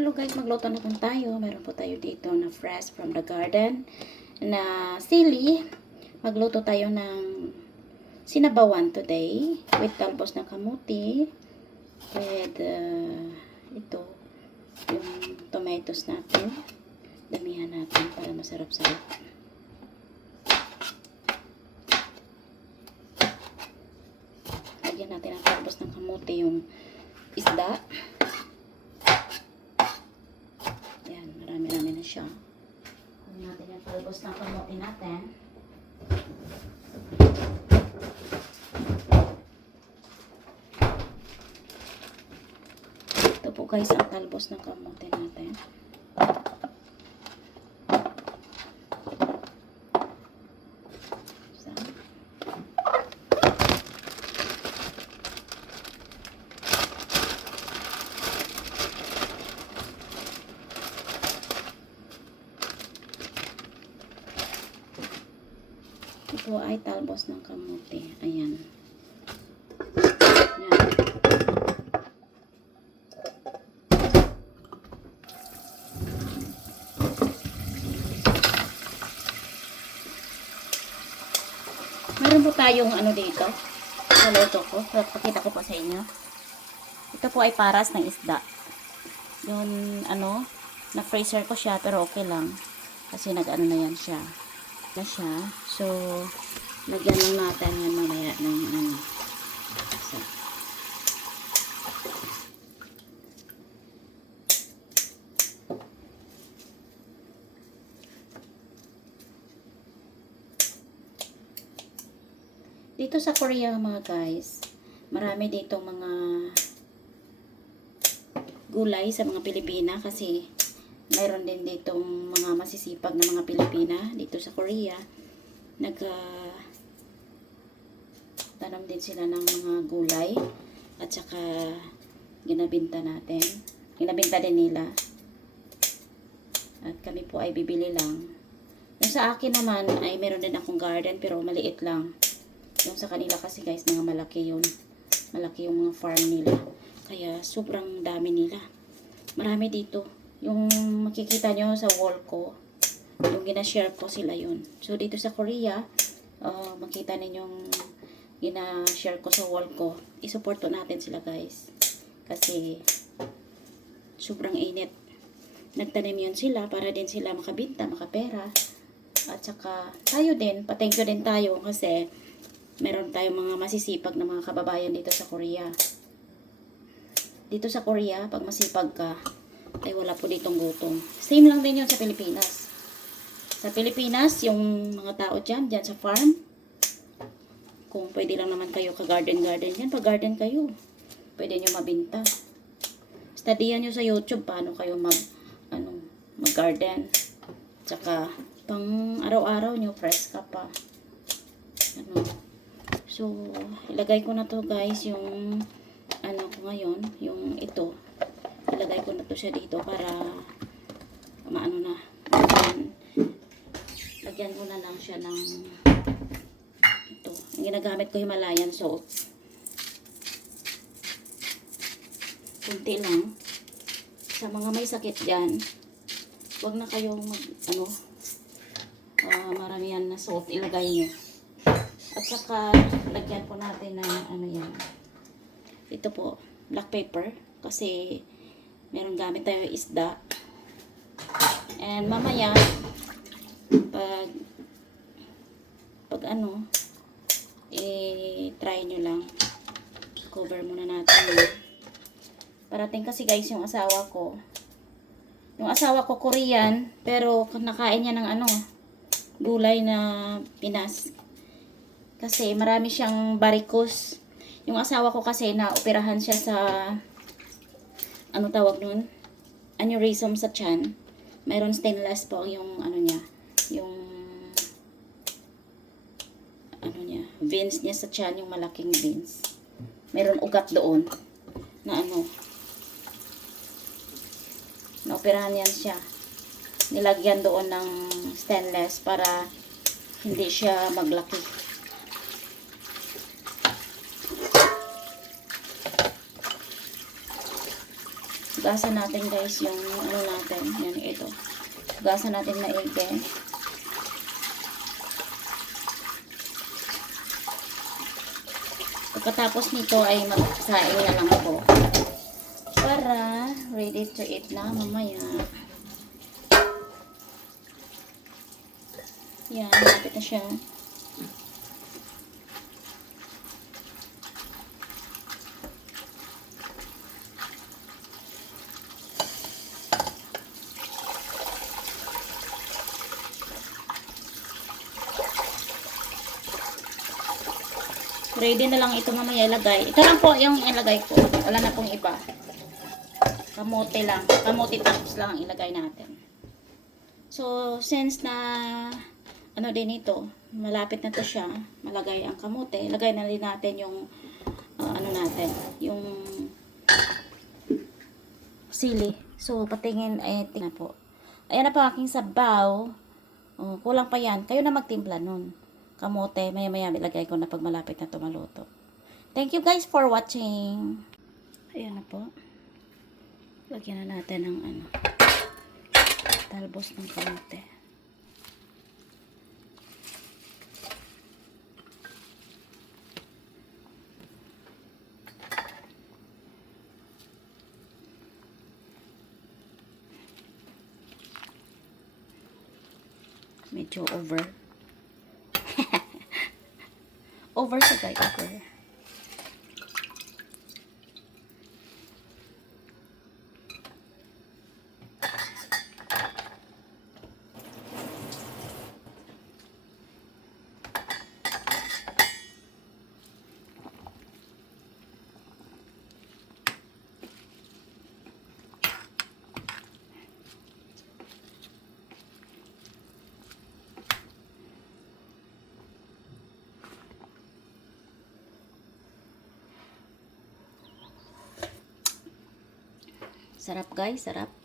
Hello guys, magluto na po tayo. Meron po tayo dito na fresh from the garden na sili. Magluto tayo ng sinabawan today with talbos ng kamuti with uh, ito yung tomatoes natin. Damihan natin para masarap-sarap. Lagyan natin ang talbos ng kamuti yung isda. Yan, marami-rami na siya. Kunin natin yung talbos ng kamote natin. Ito po guys ang talbos ng kamote natin. So, Ito ay talbos ng kamote. Ayan. Ayan. Meron po tayong ano dito. Sa loto ko. Pakita ko po sa inyo. Ito po ay paras ng isda. Yung ano, na-freezer ko siya pero okay lang. Kasi nag-ano na yan siya na siya. So, lagyan lang natin yan mamaya ng ano. So, dito sa Korea mga guys, marami dito mga gulay sa mga Pilipina kasi mayroon din ditong mga masisipag na mga Pilipina dito sa Korea. Nag tanom din sila ng mga gulay at saka ginabinta natin. Ginabinta din nila. At kami po ay bibili lang. Yung sa akin naman ay meron din akong garden pero maliit lang. Yung sa kanila kasi guys mga malaki yun. Malaki yung mga farm nila. Kaya sobrang dami nila. Marami dito yung makikita nyo sa wall ko, yung ginashare ko sila yun. So, dito sa Korea, uh, makita ninyong ginashare ko sa wall ko, isupport natin sila guys. Kasi, sobrang init. Nagtanim yun sila para din sila makabinta, makapera. At saka, tayo din, pathank you din tayo kasi meron tayong mga masisipag na mga kababayan dito sa Korea. Dito sa Korea, pag masipag ka, ay wala po ditong gutom. Same lang din yun sa Pilipinas. Sa Pilipinas, yung mga tao dyan, dyan sa farm, kung pwede lang naman kayo ka-garden-garden yan, pag-garden kayo, pwede nyo mabinta. Studian nyo sa YouTube paano kayo mag, ano, mag-garden. Tsaka, pang araw-araw nyo, fresh ka pa. Ano. So, ilagay ko na to guys, yung, ano ko ngayon, yung ito, ilagay ko na to siya dito para maano na. Lagyan, ko na lang siya ng ito. Ang ginagamit ko Himalayan salt kunti lang. Sa mga may sakit dyan huwag na kayong mag ano uh, maramihan na salt ilagay nyo at saka lagyan po natin ng ano yan. Ito po black pepper. Kasi meron gamit tayo isda. And mamaya, pag, pag ano, i-try nyo lang. Cover muna natin. Parating kasi guys yung asawa ko. Yung asawa ko Korean, pero nakain niya ng ano, gulay na Pinas. Kasi marami siyang barikos. Yung asawa ko kasi na operahan siya sa ano tawag nun? Aneurysm sa chan. Mayroon stainless po yung ano niya, yung ano niya, veins niya sa chan, yung malaking veins. Mayroon ugat doon na ano, naoperahan yan siya. Nilagyan doon ng stainless para hindi siya maglaki. Hugasan natin guys yung ano natin. Yan, ito. Hugasan natin maigi. Pagkatapos nito ay magsaing na lang ako. Para ready to eat na mamaya. Yan, malapit na siya. Ready na lang ito mamaya ilagay. Ito lang po yung ilagay ko. Wala na pong iba. Kamote lang. Kamote tops lang ang ilagay natin. So, since na ano din ito, malapit na to siya, malagay ang kamote, ilagay na rin natin yung ah, ano natin, yung sili. So, patingin, eh, tingnan po. Ayan na po aking sabaw. Oh, kulang pa yan. Kayo na magtimpla nun. Kamote, maya-maya ilagay ko na pag malapit na tumaluto. Thank you guys for watching. Ayan na po. Lagyan na natin ng ano, talbos ng kamote. Medyo over. Over sa Sarap guys, sarap.